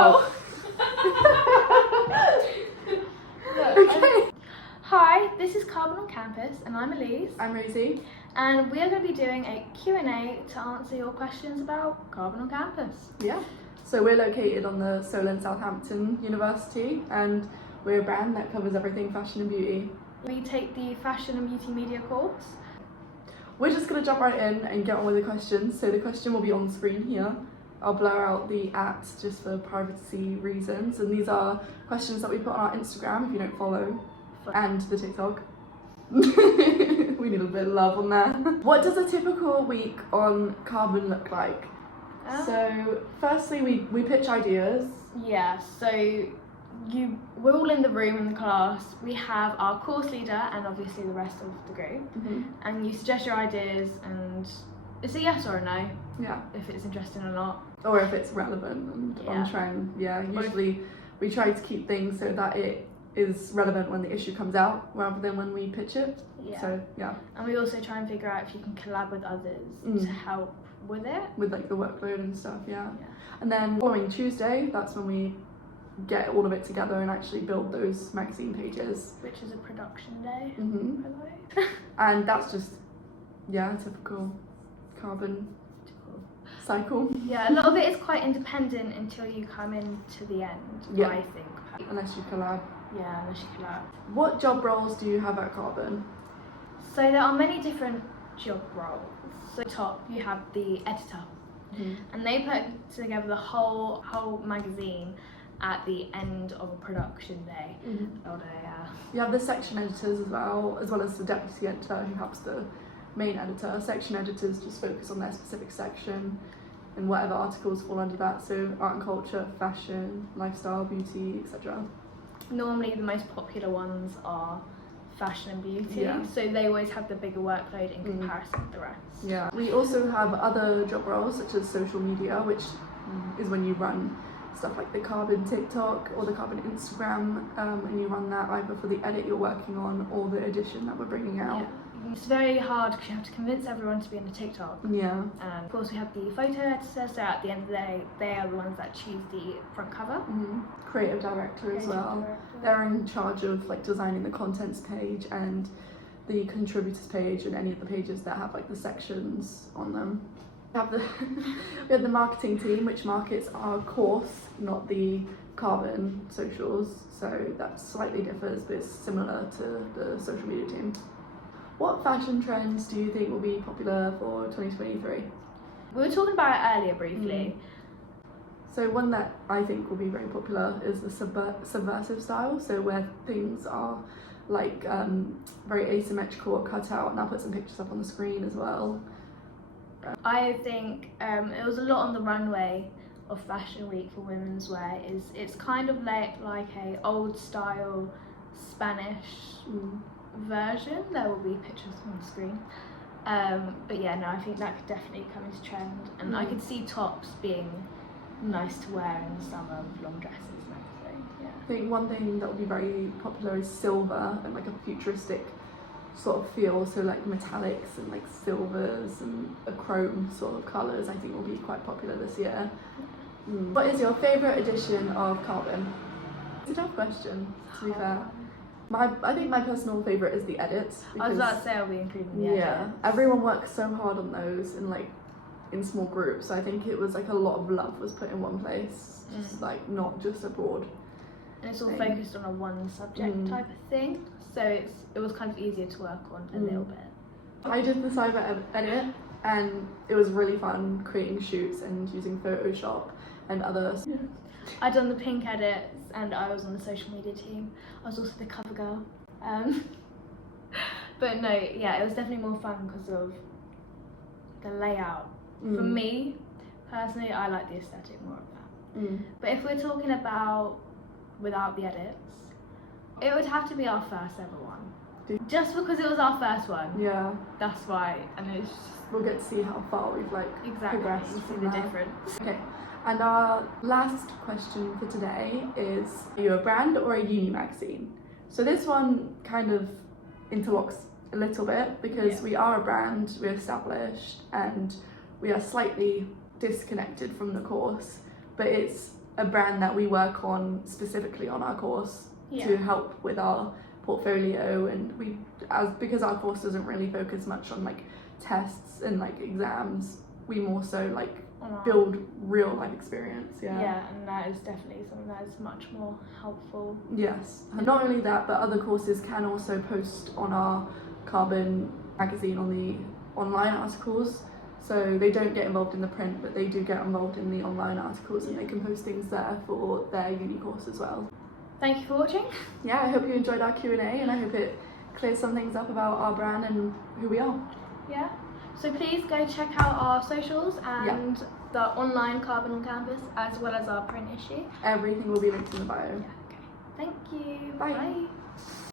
Oh! Okay. Hi, this is Carbon on Campus and I'm Elise. I'm Rosie. And we are going to be doing a Q&A to answer your questions about Carbon on Campus. Yeah. So we're located on the Solent Southampton University and we're a brand that covers everything fashion and beauty. We take the Fashion and Beauty Media course. We're just going to jump right in and get on with the questions. So the question will be on screen here. I'll blur out the @ just for privacy reasons. And these are questions that we put on our Instagram if you don't follow, and the TikTok. We need a bit of love on there. What does a typical week on Carbon look like? So firstly, we pitch ideas. Yeah, so we're all in the room in the class. We have our course leader and obviously the rest of the group. And you suggest your ideas and it's a yes or a no. Yeah. If it's interesting or not. Or if it's relevant and on trend. Yeah, usually we try to keep things so that it is relevant when the issue comes out rather than when we pitch it. Yeah. So, yeah. And we also try and figure out if you can collab with others to help with it. With like the workload and stuff, yeah. And then following Tuesday, that's when we get all of it together and actually build those magazine pages. Which is a production day, by the way. And that's just, typical Carbon cycle. Yeah, a lot of it is quite independent until you come into the end, I think. Unless you collab. Yeah, unless you collab. What job roles do you have at Carbon? So there are many different job roles. So top you have the editor, and they put together the whole magazine at the end of a production day. You have the section editors as well as the deputy editor who helps the main editor. Section editors just focus on their specific section and whatever articles fall under that, so art and culture, fashion, lifestyle, beauty, etc. Normally the most popular ones are fashion and beauty, so they always have the bigger workload in comparison to the rest. Yeah. We also have other job roles such as social media, which is when you run stuff like the Carbon TikTok or the Carbon Instagram, and you run that either for the edit you're working on or the edition that we're bringing out. It's very hard because you have to convince everyone to be in the TikTok. Yeah. And of course we have the photo editors, so at the end of the day, they are the ones that choose the front cover. Creative director as well. They're in charge of like designing the contents page and the contributors page and any of the pages that have like the sections on them. We have the marketing team, which markets our course, not the Carbon socials, so that slightly differs but it's similar to the social media team. What fashion trends do you think will be popular for 2023? We were talking about it earlier briefly. So one that I think will be very popular is the subversive style, so where things are like very asymmetrical or cut out, and I'll put some pictures up on the screen as well. I think it was a lot on the runway of Fashion Week for women's wear. It's kind of like a old style Spanish version. There will be pictures on the screen. But yeah, no, I think that could definitely come into trend, and I could see tops being nice to wear in the summer with long dresses and everything. Yeah. I think one thing that will be very popular is silver and like a futuristic sort of feel, so like metallics and like silvers and a chrome sort of colours I think will be quite popular this year. What is your favourite edition of Carbon? It's a tough question, to be fair. I think my personal favourite is the edits. I was about to say I'll be including the edits. Everyone works so hard on those in small groups, so I think it was like a lot of love was put in one place, just like not just a broad. And it's all focused on a one subject type of thing, so it was kind of easier to work on a little bit. I did the cyber edit and it was really fun creating shoots and using Photoshop and others. I done the pink edits and I was on the social media team. I was also the cover girl. But no, yeah, it was definitely more fun because of the layout. For me, personally, I like the aesthetic more of that. But if we're talking about without the edits, it would have to be our first ever one. Just because it was our first one. Yeah. That's why, and it's just, we'll get to see how far we've progressed. You see the difference. Okay. And our last question for today is, are you a brand or a uni magazine? So this one kind of interlocks a little bit because we are a brand, we're established, and we are slightly disconnected from the course, but it's a brand that we work on specifically on our course to help with our portfolio, and because our course doesn't really focus much on like tests and like exams, we more so like build real life experience. Yeah, and that is definitely something that is much more helpful. Yes, and not only that, but other courses can also post on our Carbon magazine on the online articles. So they don't get involved in the print, but they do get involved in the online articles, and they can post things there for their uni course as well. Thank you for watching. Yeah, I hope you enjoyed our Q&A, and I hope it clears some things up about our brand and who we are. Yeah, so please go check out our socials and the online Carbon on Campus, as well as our print issue. Everything will be linked in the bio. Yeah, okay. Thank you. Bye. Bye.